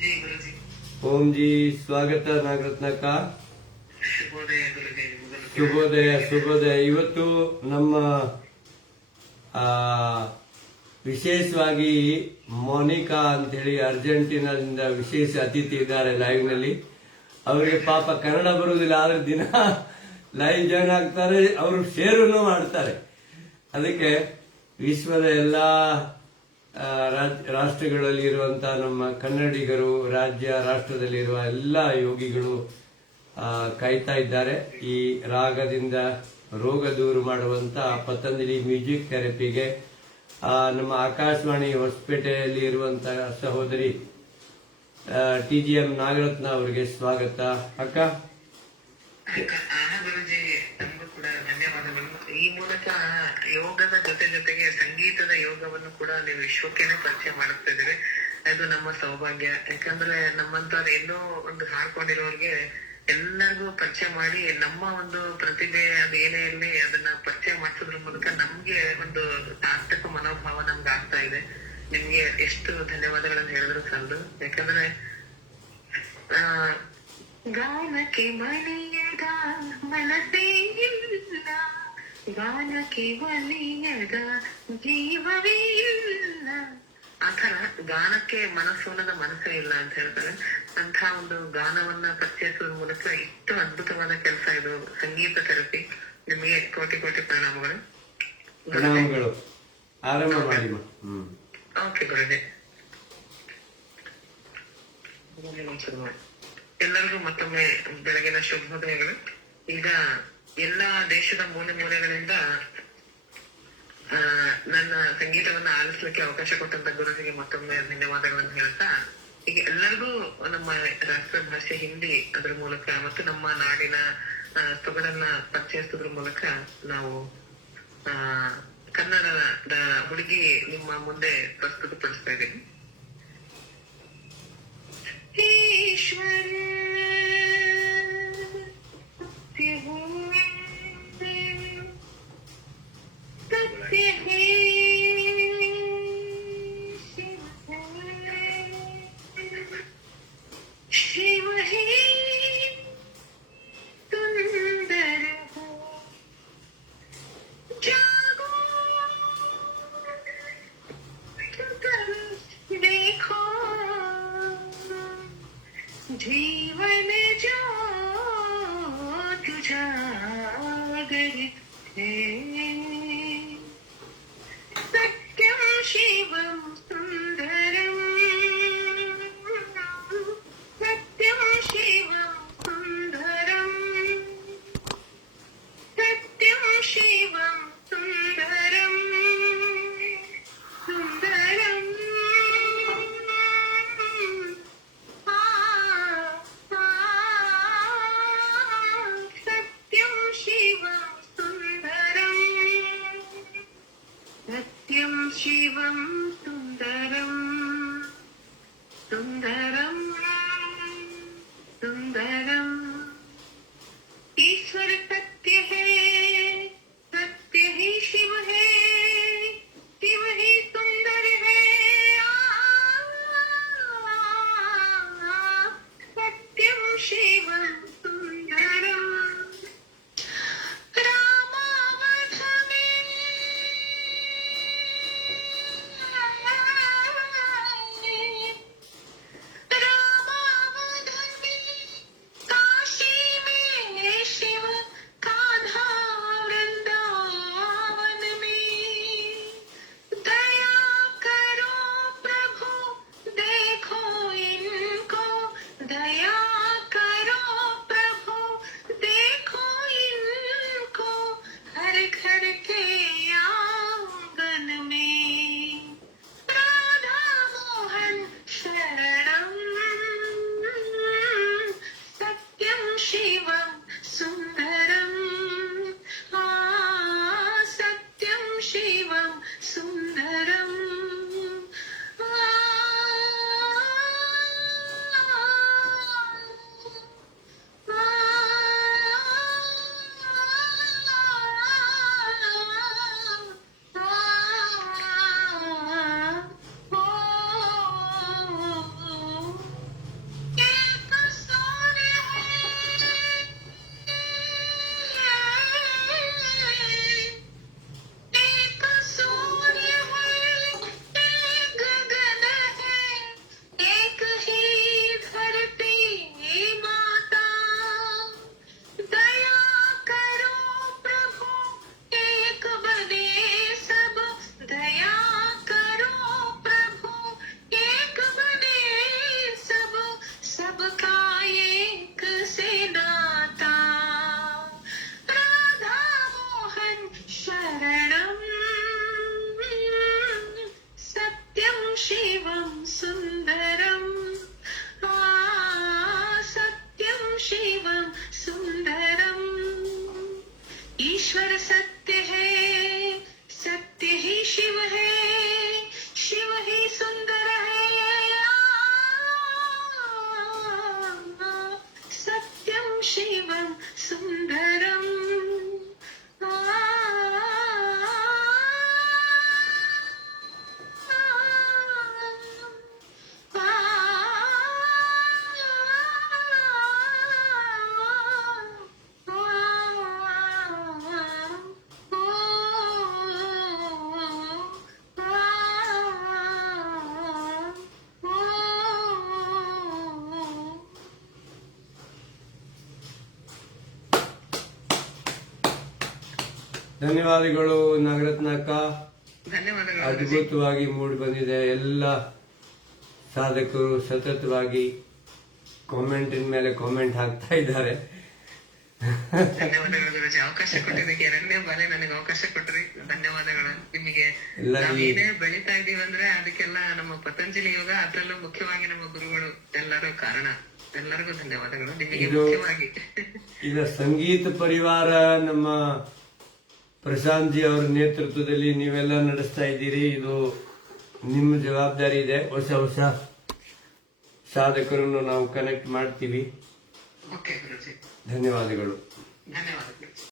जी गुरुजी। ಓಂ G ಸ್ವಾಗತ ನಾಗರತ್ನಕ್ಕ. ಶುಭೋದಯ ಗುರುಜಿ. ಶುಭೋದಯ ಶುಭೋದಯ. ಇವತ್ತು ನಮ್ಮ ಆ, ವಿಶೇಷವಾಗಿ ಮೋನಿಕಾ ಅಂತ ಹೇಳಿ ಅರ್ಜೆಂಟೀನಾದಿಂದ ವಿಶೇಷ ಅತಿಥಿ ಇದ್ದಾರೆ ಲೈವ್ ನಲ್ಲಿ. ಅವರಿಗೆ ಪಾಪ ಕನ್ನಡ ಬರುವುದಿಲ್ಲ, ಆದ್ರೆ ದಿನ ಲೈವ್ ಜಾಯ್ನ್ ಆಗ್ತಾರೆ, ಅವರು ಶೇರನ್ನು ಮಾಡ್ತಾರೆ. ಅದಕ್ಕೆ ವಿಶ್ವದ ಎಲ್ಲಾ ರಾಷ್ಟ್ರಗಳಲ್ಲಿ ಇರುವಂತಹ ನಮ್ಮ ಕನ್ನಡಿಗರು, ರಾಷ್ಟ್ರದಲ್ಲಿರುವ ಎಲ್ಲ ಯೋಗಿಗಳು ಕಾಯ್ತಾ ಇದ್ದಾರೆ. ಈ ರಾಗದಿಂದ ರೋಗ ದೂರು ಮಾಡುವಂತ ಪತಂಜಲಿ ಮ್ಯೂಸಿಕ್ ಥೆರಪಿಗೆ ನಮ್ಮ ಆಕಾಶವಾಣಿ ಹೊಸಪೇಟೆಯಲ್ಲಿ ಇರುವಂತಹ ಸಹೋದರಿ TGM ನಾಗರತ್ನ ಅವರಿಗೆ ಸ್ವಾಗತ. ಅಕ್ಕ ಗುರುಜಿ, ನಮಗೂ ಕೂಡ ಧನ್ಯವಾದಗಳು. ಈ ಮೂಲಕ ಯೋಗದ ಜೊತೆಗೆ ಸಂಗೀತದ ಯೋಗವನ್ನು ಕೂಡ ನೀವು ವಿಶ್ವಕ್ಕೇನೆ ಪರಿಚಯ ಮಾಡುತ್ತಾ ಇದ್ದೀರಿ. ಅದು ನಮ್ಮ ಸೌಭಾಗ್ಯ. ಯಾಕಂದ್ರೆ ನಮ್ಮಂತವ್ರು ಎಲ್ಲೋ ಒಂದು ಹಾಡ್ಕೊಂಡಿರೋರಿಗೆ ಎಲ್ಲರಿಗೂ ಪರಿಚಯ ಮಾಡಿ ನಮ್ಮ ಒಂದು ಪ್ರತಿಭೆ ಅದು ಏನೇ ಇರಲಿ ಅದನ್ನ ಪರಿಚಯ ಮಾಡಿಸೋದ್ರ ಮೂಲಕ ನಮ್ಗೆ ಒಂದು ಸಾರ್ಥಕ ಮನೋಭಾವ ನಮ್ಗೆ ಆಗ್ತಾ ಇದೆ. ನಿಮ್ಗೆ ಎಷ್ಟು ಧನ್ಯವಾದಗಳನ್ನು ಹೇಳಿದ್ರು ಸಾಲದು. ಯಾಕಂದ್ರೆ ಗಾನಕ್ಕೆ ಮನೆಯದ ಮನಸ್ಸೇ ಇಲ್ಲ, ಗಾನಕ್ಕೆ ಮನೆಯದ ಜೀವವೇ ಇಲ್ಲ. ಆತರ ಗಾನಕ್ಕೆ ಮನಸ್ಸು ಅನ್ನೋದ ಮನಸ್ಸೇ ಇಲ್ಲ ಅಂತ ಹೇಳ್ತಾರೆ. ಅಂತ ಒಂದು ಗಾನವನ್ನ ಪರಿಚಯಿಸುವ ಮೂಲಕ ಇಷ್ಟು ಅದ್ಭುತವಾದ ಕೆಲಸ ಇದು ಸಂಗೀತ ಥೆರಪಿ. ನಿಮಗೆ ಕೋಟಿ ಕೋಟಿ ಪ್ರಣಾಮಗಳು. ಪ್ರಣಾಮಗಳು. ಆರಂಭ ಮಾಡಿ. ಓಕೆ ಗುರುಜಿ. ಎಲ್ಲರಿಗೂ ಮತ್ತೊಮ್ಮೆ ಬೆಳಗಿನ ಶುಭೋದಯಗಳು. ಈಗ ಎಲ್ಲಾ ದೇಶದ ಮೂಲೆ ಮೂಲೆಗಳಿಂದ ನನ್ನ ಸಂಗೀತವನ್ನ ಆಲಿಸ್ಲಿಕ್ಕೆ ಅವಕಾಶ ಕೊಟ್ಟಂತ ಗುರುಜಿಗೆ ಮತ್ತೊಮ್ಮೆ ಧನ್ಯವಾದಗಳನ್ನು ಹೇಳ್ತಾ, ಈಗ ಎಲ್ಲರಿಗೂ ನಮ್ಮ ರಾಷ್ಟ್ರ ಭಾಷೆ ಹಿಂದಿ ಅದ್ರ ಮೂಲಕ ಮತ್ತು ನಮ್ಮ ನಾಡಿನ ಸೊಗಡನ್ನ ಪರಿಚಯಿಸೋದ್ರ ಮೂಲಕ ನಾವು ಕನ್ನಡದ ಹುಡುಗಿ ನಿಮ್ಮ ಮುಂದೆ ಪ್ರಸ್ತುತಪಡಿಸ್ತಾ ಇದ್ದೀನಿ. ಈಶ್ವರ जीवन जो तुझा गरीते सत्यम शिवम सुंदरम, सत्यम शिवम सुंदरम, सत्यम शिवम सुंदरम, सुंदरम शिवम सुंदरम, सुंदरम सुंदरम। ईश्वर सत्य है, सत्य ही शिव है, शिव ही सुंदर है। सत्यम शिवम सुंदरम। ಧನ್ಯವಾದಗಳು ನಾಗರತ್ನ ಅಕ್ಕ. ಧನ್ಯವಾದಗಳು. ಅದ್ಭುತವಾಗಿ ಮೂಡಿ ಬಂದಿದೆ. ಎಲ್ಲ ಸಾಧಕರು ಸತತವಾಗಿ ಕಾಮೆಂಟಿನ ಮೇಲೆ ಕಾಮೆಂಟ್ ಹಾಕ್ತಾ ಇದ್ದಾರೆ. ಧನ್ಯವಾದಗಳು ಗುರುಜಿ, ಅವಕಾಶ ಕೊಟ್ಟಿದ್ದಕ್ಕೆ. 2ನೇ ಬಾರಿ ನನಗೆ ಅವಕಾಶ ಕೊಟ್ರಿ, ಧನ್ಯವಾದಗಳು ನಿಮಗೆ. ಎಲ್ಲ ನಾವೇನೇ ಬೆಳಿತಾ ಇದೀವಿ ಅಂದ್ರೆ ಅದಕ್ಕೆಲ್ಲ ನಮ್ಮ ಪತಂಜಲಿ ಯೋಗ, ಅದ್ರಲ್ಲೂ ಮುಖ್ಯವಾಗಿ ನಮ್ಮ ಗುರುಗಳು ಎಲ್ಲರೂ ಕಾರಣ. ಎಲ್ಲರಿಗೂ ಧನ್ಯವಾದಗಳು ನಿಮಗೆ ಮುಖ್ಯವಾಗಿ. ಈಗ ಸಂಗೀತ ಪರಿವಾರ ನಮ್ಮ ಪ್ರಶಾಂತ್ ಜಿ ಅವರ ನೇತೃತ್ವದಲ್ಲಿ ನೀವೆಲ್ಲ ನಡೆಸ್ತಾ ಇದ್ದೀರಿ. ಇದು ನಿಮ್ಮ ಜವಾಬ್ದಾರಿ ಇದೆ. ಹೊಸ ಹೊಸ ಸಾಧಕರನ್ನು ನಾವು ಕನೆಕ್ಟ್ ಮಾಡ್ತೀವಿ. ಓಕೆ ಗುರುಜಿ, ಧನ್ಯವಾದಗಳು. ಧನ್ಯವಾದಗಳು.